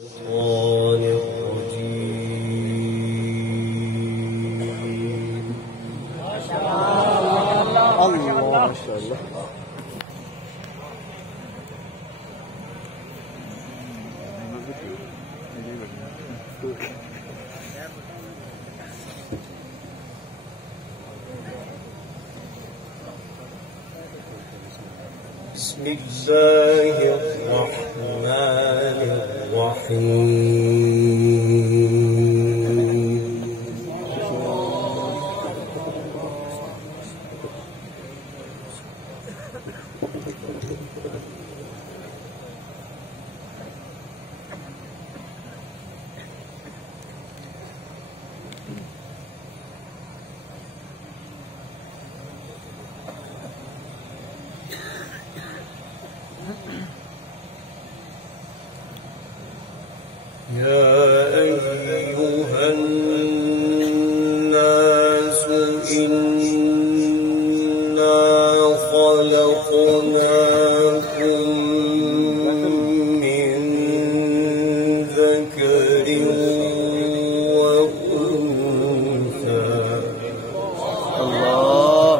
الشيطان الرجيم. ما شاء الله ما شاء الله. بسم الله الرحمن الرحيم. يا أيها الناس إنا خلقناكم من ذكر وأنثى. الله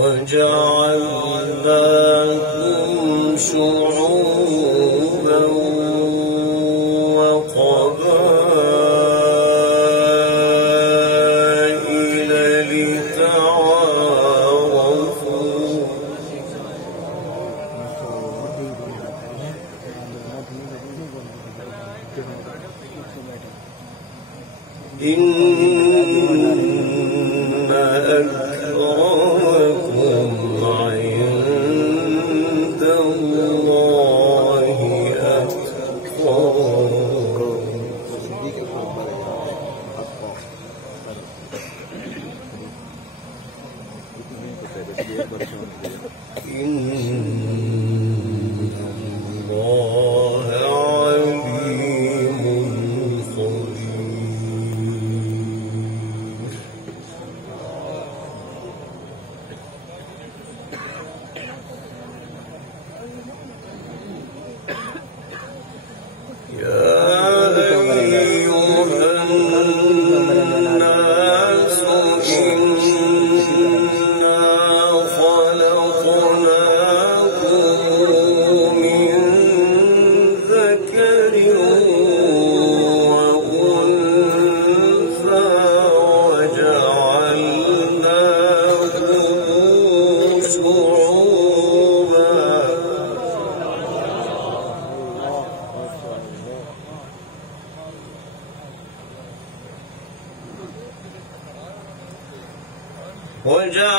وجعلناكم شعوبا وقبائل لتعارفوا. إن أكرمكم عند الله أتقاكم. إن الله عليم خبير. يا أيها الناس إنا خلقناكم من ذكر وأنثى وجعلناكم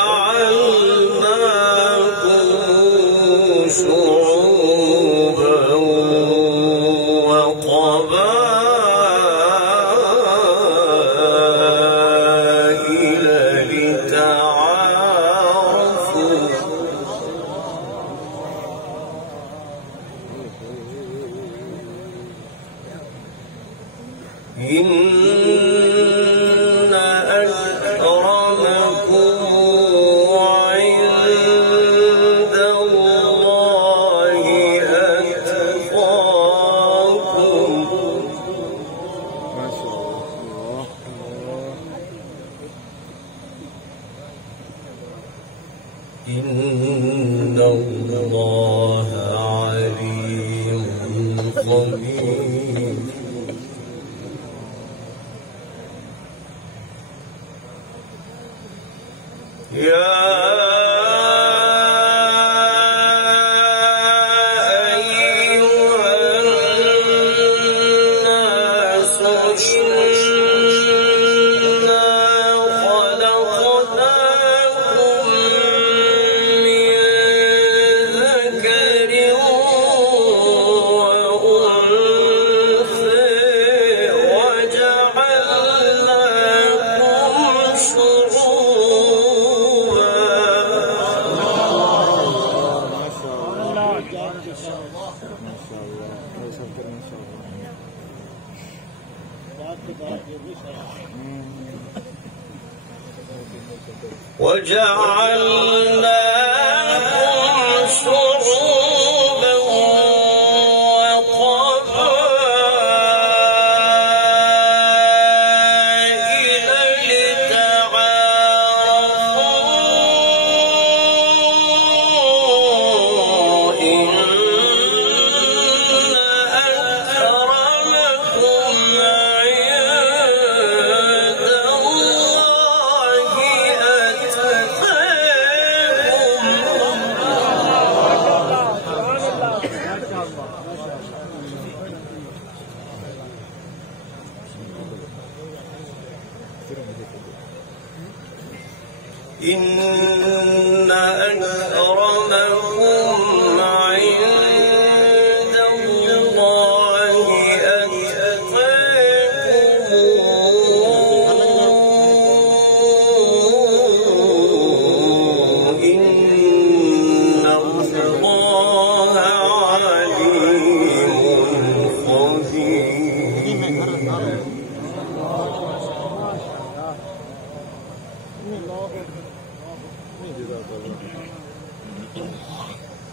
شعوبا وقبائل لتعارفوا. إن أكرمكم عند الله أتقاكم. ما شاء الله. إن الله عليم خبير. يا أيها الناس إنا خلقناكم من ذكر وأنثى وجعلناكم شعوبا وجعلناكم شعوبا وقبائل لتعارفوا إن أكرمكم عند الله إن أكرمكم عند الله أتقاكم إن الله عليم خبير.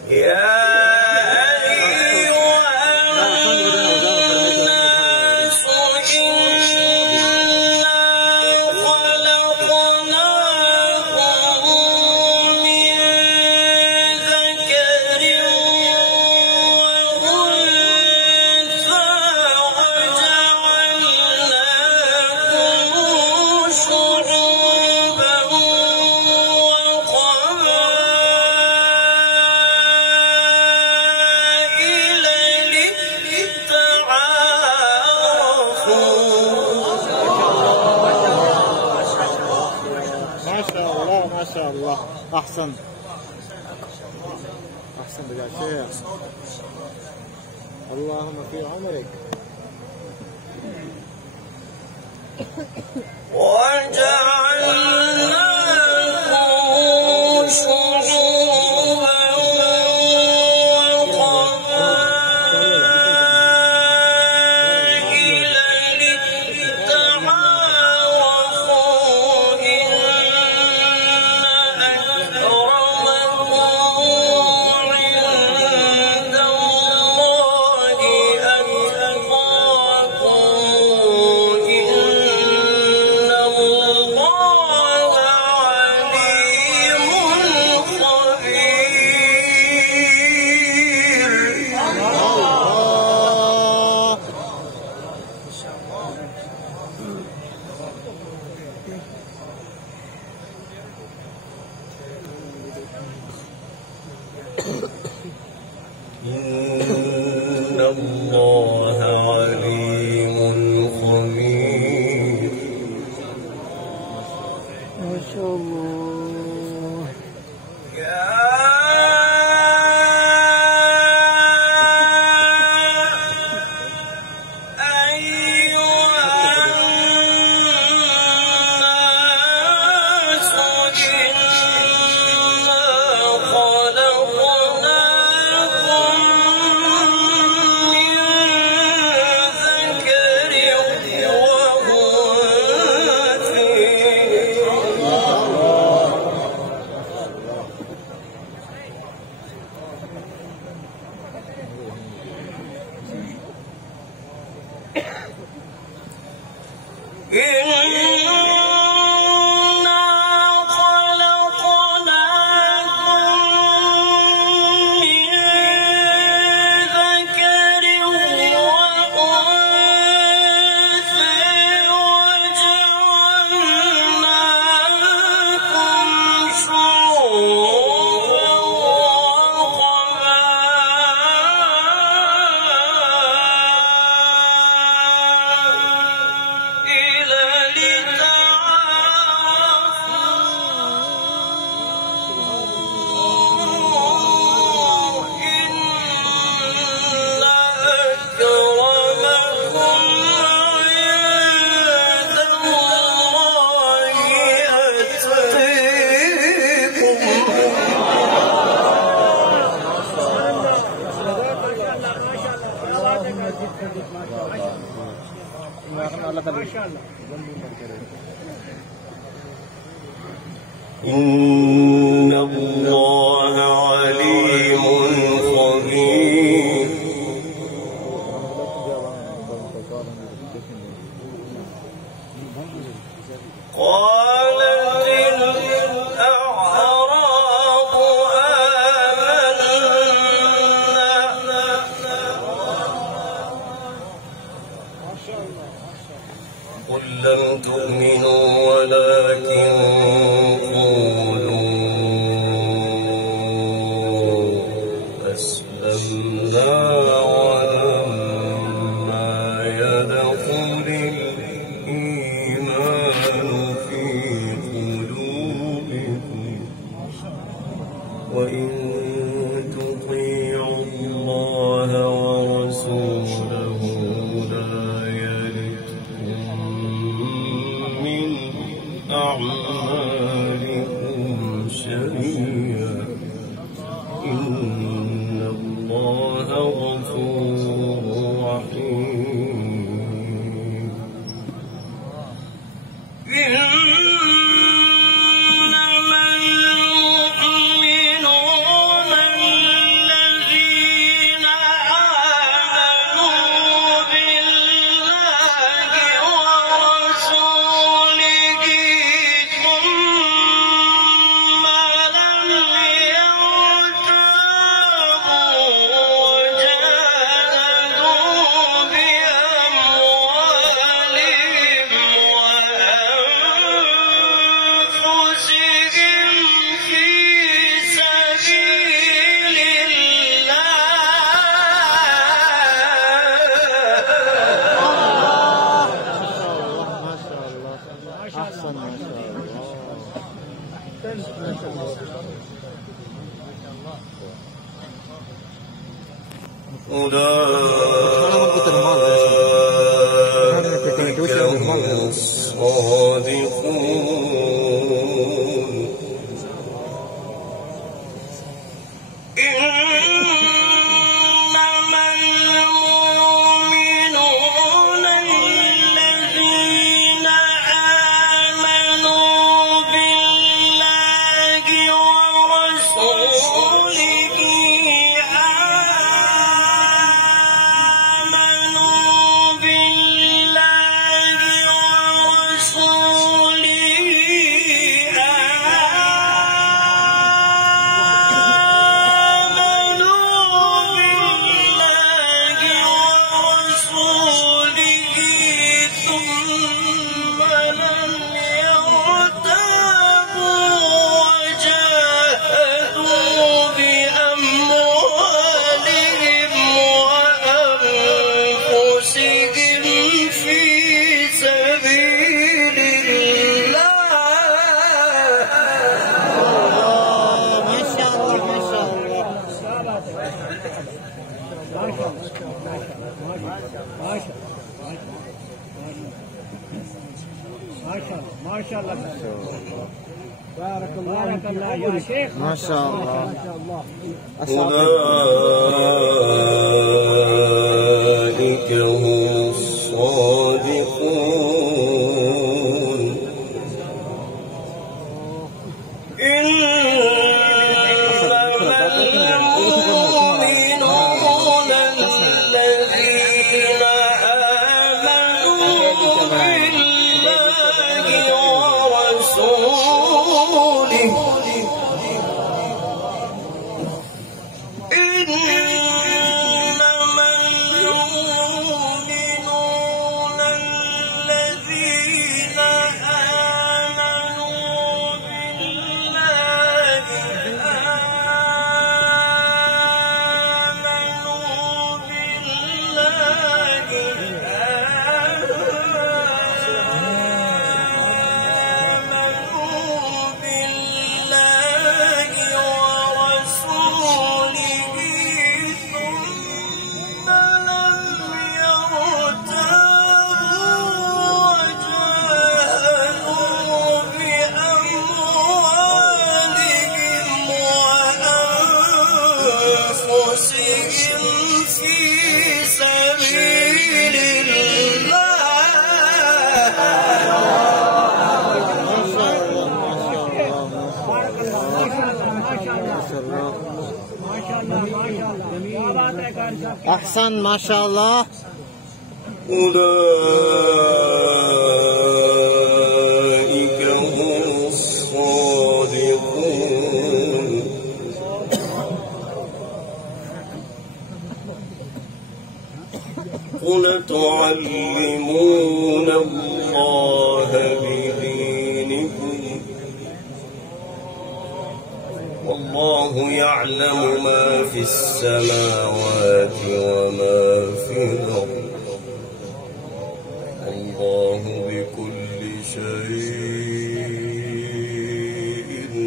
يا ما شاء الله أحسن أحسن يا شيخ اللهم في عمرك. وجعلناكم شعوبا وقبائل لتعارفوا إن أكرمكم عند الله أتقاكم إن الله عليم خبير. إن الله عليم خبير. ما شاء الله. إن الله عليم خبير. قالت الأعراب آمنا قل لم تؤمنوا ولكن قولوا أسلمنا ولما يدخل الإيمان في قلوبكم وإن تطيعوا الله ورسوله لا يلدكم من أعمالكم شيئا إن الله غفور رحيم. إنما المؤمنون الذين آمنوا بالله ورسوله ثم لم يرتابوا وجاهدوا بأموالهم وأنفسهم في سبيل أحسن ما شاء أولئك هم الصادقون. إنما المؤمنون الذين آمنوا بالله ورسوله ثم لم يرتابوا وجاهدوا بأموالهم وأنفسهم في سبيل الله. ما شاء الله ما شاء الله ما شاء الله بارك الله يا شيخ ما شاء الله. أولئك هم الصادقون. إنما المؤمنون الذين آمنوا بالله ورسوله إنما المؤمنون الله. ما شاء الله ما شاء الله क्या बात है कारी साहब أحسن ما شاء الله. أولئك هم الصادقون قل تعلمون الله بدينكم والله يعلم ما في السماوات وما في الأرض الله بكل شيء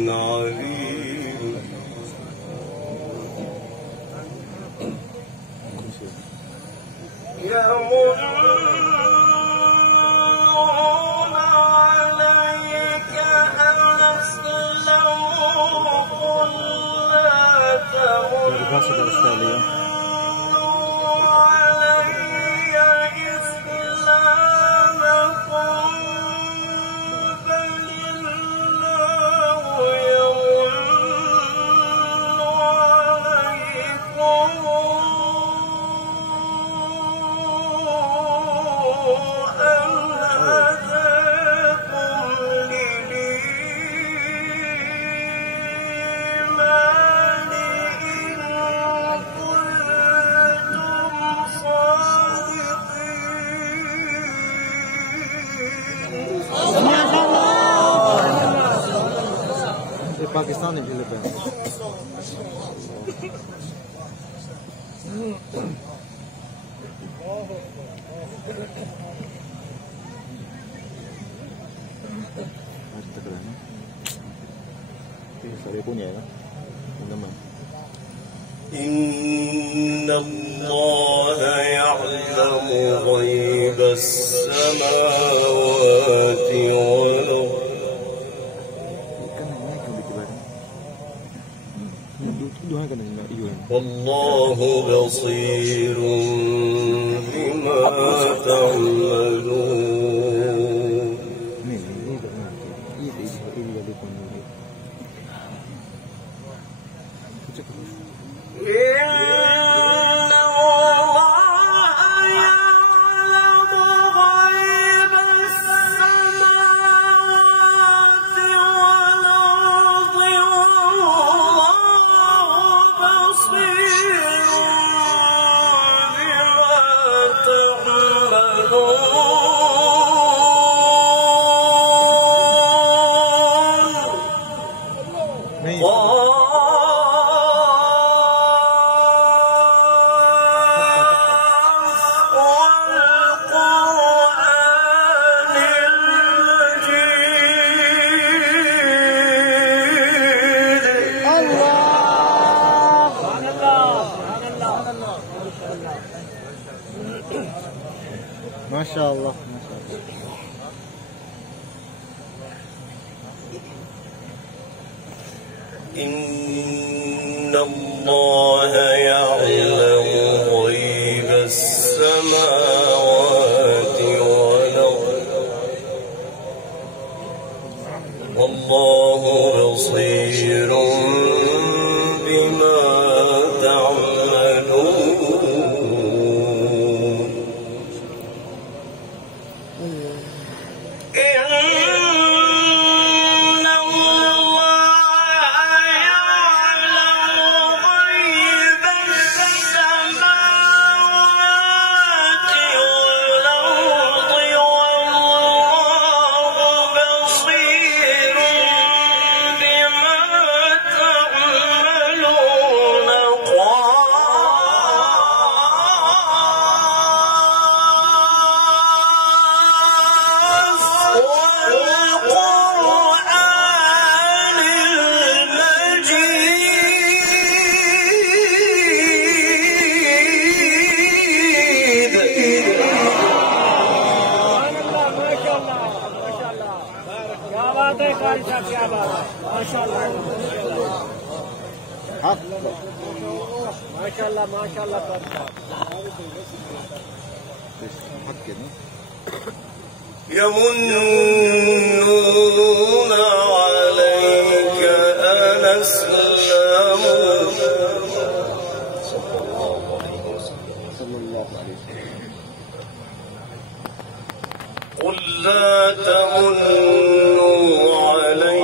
عليم يمنون عليك أن أسلموا قل لا تمنوا علي إسلامكم بل الله يمن عليكم أن هداكم للإيمان إن كنتم صادقين. ये पाकिस्तानी फिल्म है. إن الله يعلم غيب السماوات والأرض والله بصير بما تعملون. ما شاء الله. إن الله يعلم غيب السماوات والأرض والله بصير بما تعملون. माशाल्लाह माशाल्लाह يمنون عليك أن أسلموا صلى الله عليه وسلم. قل لا تمنوا علي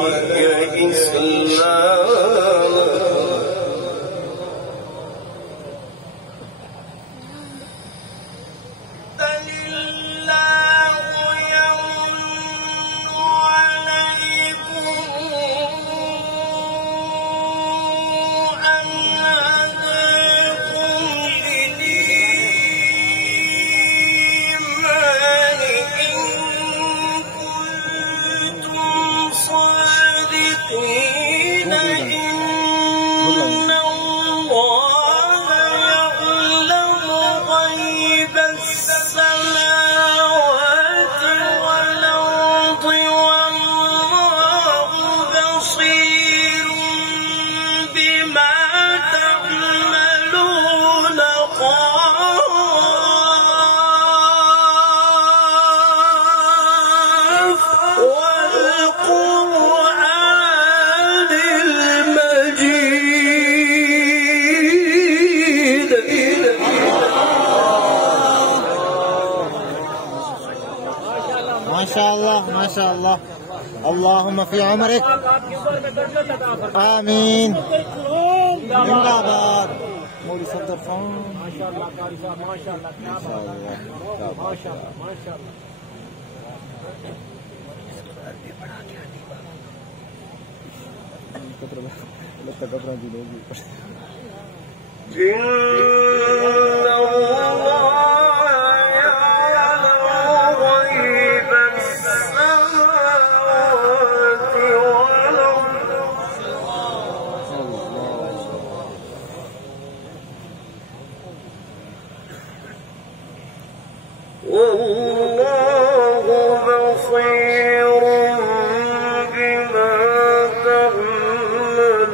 إسلامكم بل الله يمن عليكم أن هداكم للإيمان إن كنتم صادقين إن الله يعلم غيب السماوات والأرض والله بصير بما تعملون قاف والقرآن المجيد ما شاء الله ما شاء الله. اللهم في عمرك. آمين. जिंदाबाद मौलवी सफदर खान। माशाअल्लाह कारी साहब माशाअल्लाह क्या बात है माशाअल्लाह माशाअल्लाह والله بصير بما تعملون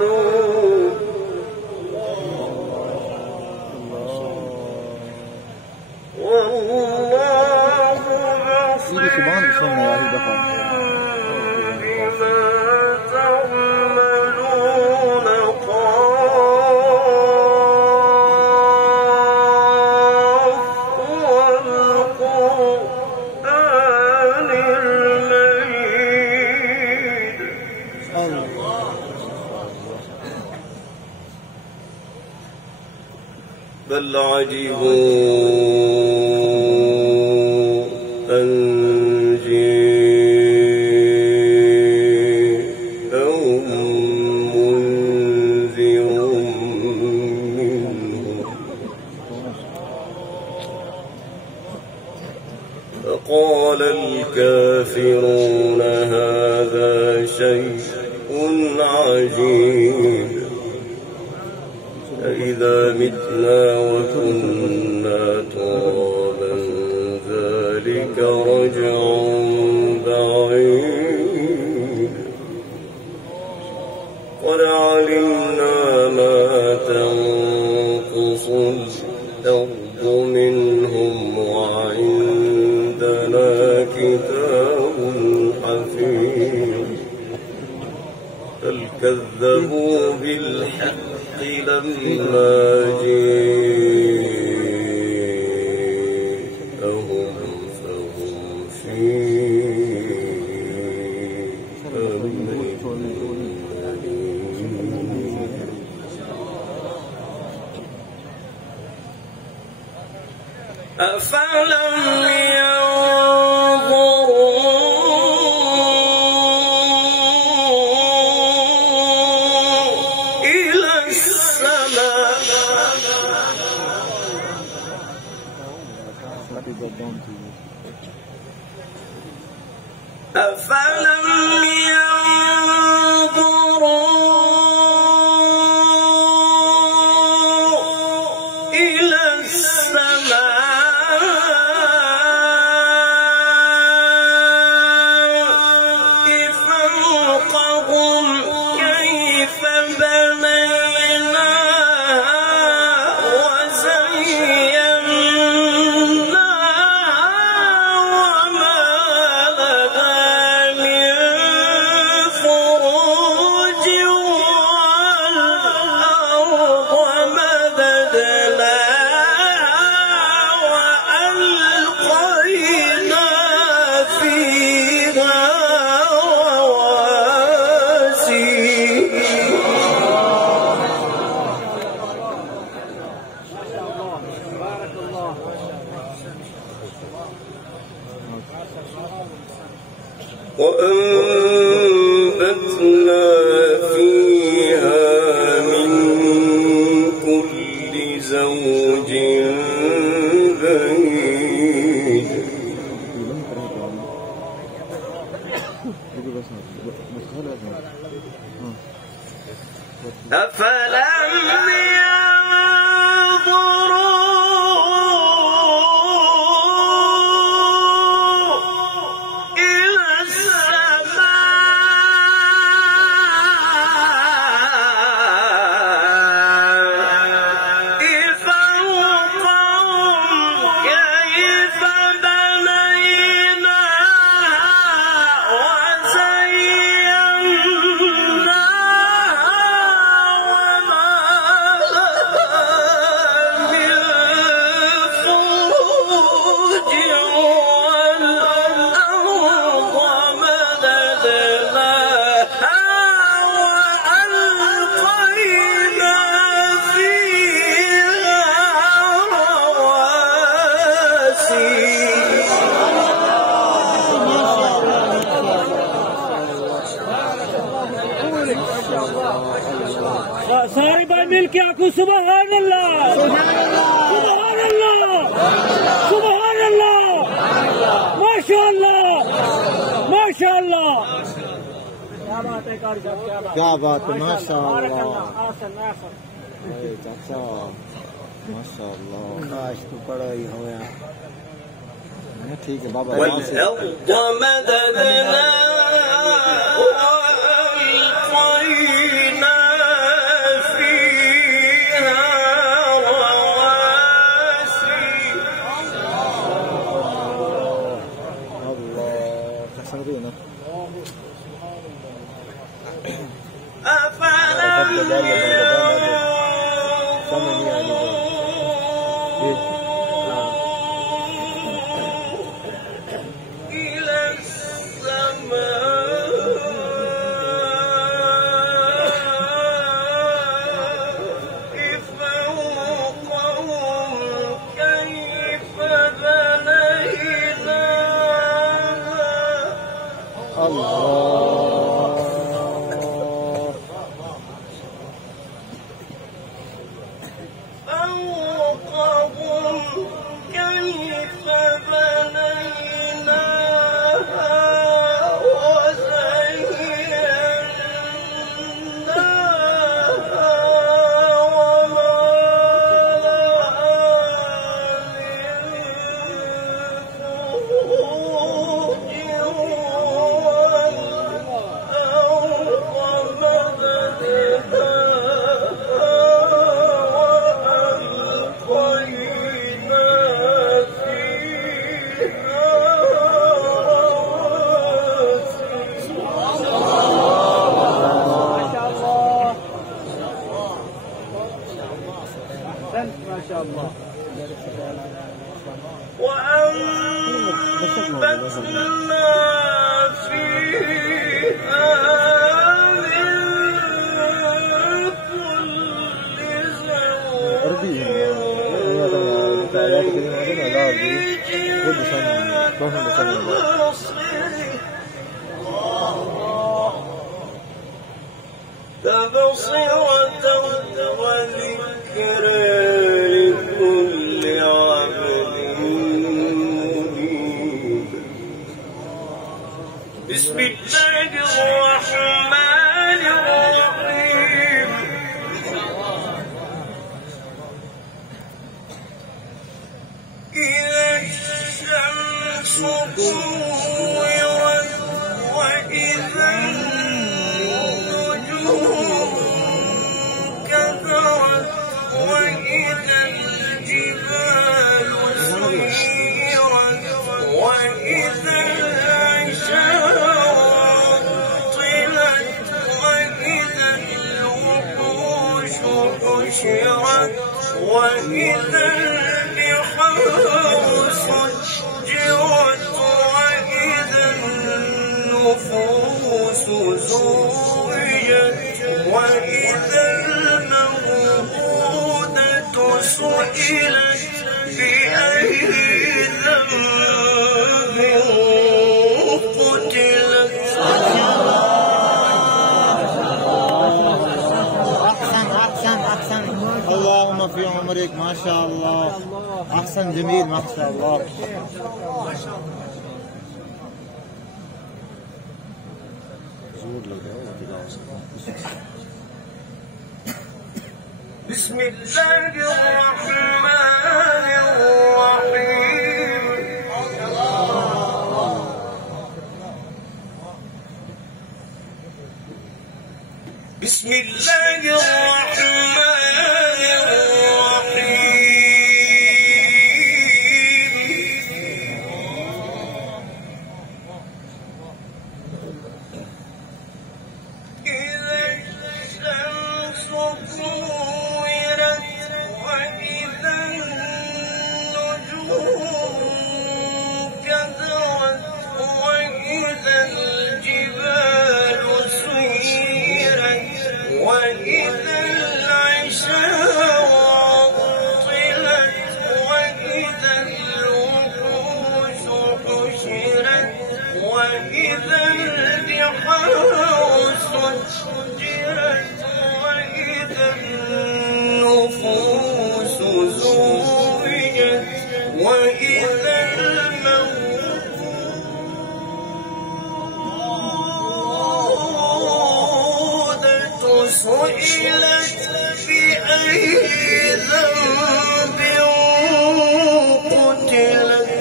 والله بصير بما تعملون والقرآن المجيد بل عجبوا أن جاءهم منذر منهم فقال الكافرون هذا شيء عجيب أإذا متنا وكنا ترابا ذلك رجع بعيد قد علمنا ما تنقص الأرض منهم وعندنا كتاب حفيظ بل كذبوا بالحق لما جاءهم فهم في أفلم ينظروا إلى السماء أفلم ينظروا إلى السماء فوقهم كيف بنيناها وزيناها وما لها من فروج وبثنا فيها من كل زوج بهيج أفلم ينظروا إلى السماء فوقهم كيف بنيناها सारे भाई मिल के आखो सुभान अल्लाह, सुभान अल्लाह, सुभान अल्लाह, माशाअल्लाह, माशाअल्लाह। क्या बात है कारी साहब, क्या बात है, माशाअल्लाह। चाचा माशाअल्लाह, काश तू पड़ा ही हो यार। ठीक है बाबा। والأرض مددناها وألقينا فيها رواسي الله تحسدونه. أفلم إلى السماء فوقهم كيف بنيناها الله فوقهم كيف بنيناها وزيناها وما وأنبتنا فيها من كل زوج تبصرة وذكرى لكل عبد منيب. بسم الله الرحمن الرحيم. إذا الشمس كورت وإذا النجوم كثرت وإذا الجبال سيرت وإذا العشار عطلت وإذا الوحوش حشرت وإذا البحار سجرت وإذا النفوس زوجت وإذا الموءودة سئلت بأي ذنب قتلت ما شاء الله أحسن جميل ما شاء الله. بسم الله الرحمن الرحيم. بسم الله الرحمن الرحيم. إذا الشمس كورت وإذا النجوم كدرت وإذا الجبال سيرت وإذا العشار عطلت وإذا الوحوش حشرت وإذا البحار سجرت وإذا النفوس زوجت وإذا الموءودة سئلت بأي ذنب قتلت.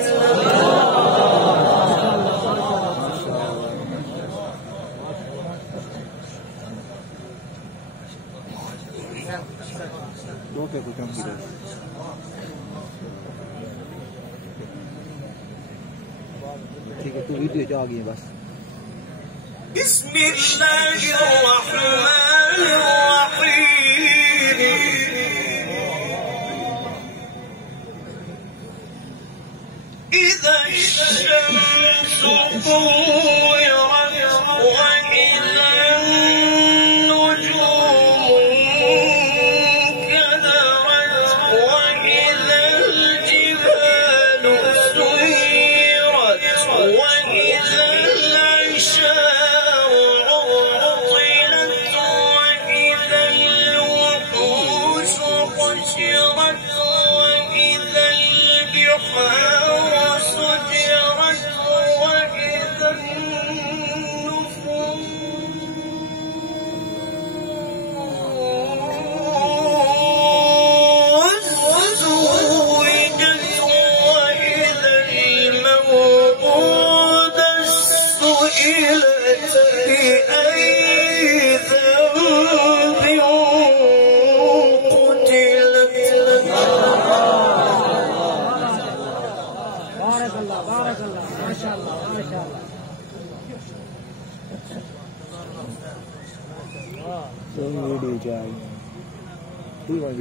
ठीक है तू वीडियो जो आ गई है बस. بسم الله الرحمن الرحيم. إذا الشمس كورت وإذا النجوم كدرت وإذا الجبال سيرت وإذا العشار عطلت وإذا الوحوش حشرت وإذا البحار سجرت وإذا النفوس زوجت وإذا الموءودة سئلت بأي ذنب قتلت. بارك الله بارك الله ما شاء الله ما شاء الله. वीडियो जो आई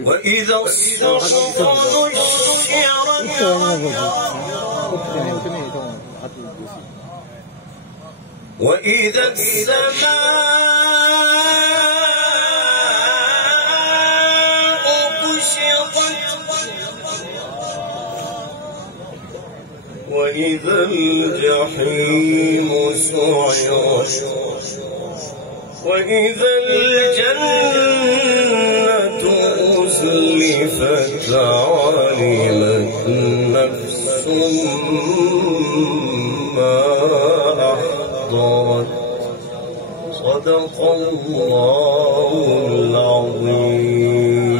وإذا الصحف نشرت وإذا السماء كشطت وإذا الجحيم سعرت وإذا الجنة أزلفت علمت نفس ما أحضرت. صدق الله العظيم.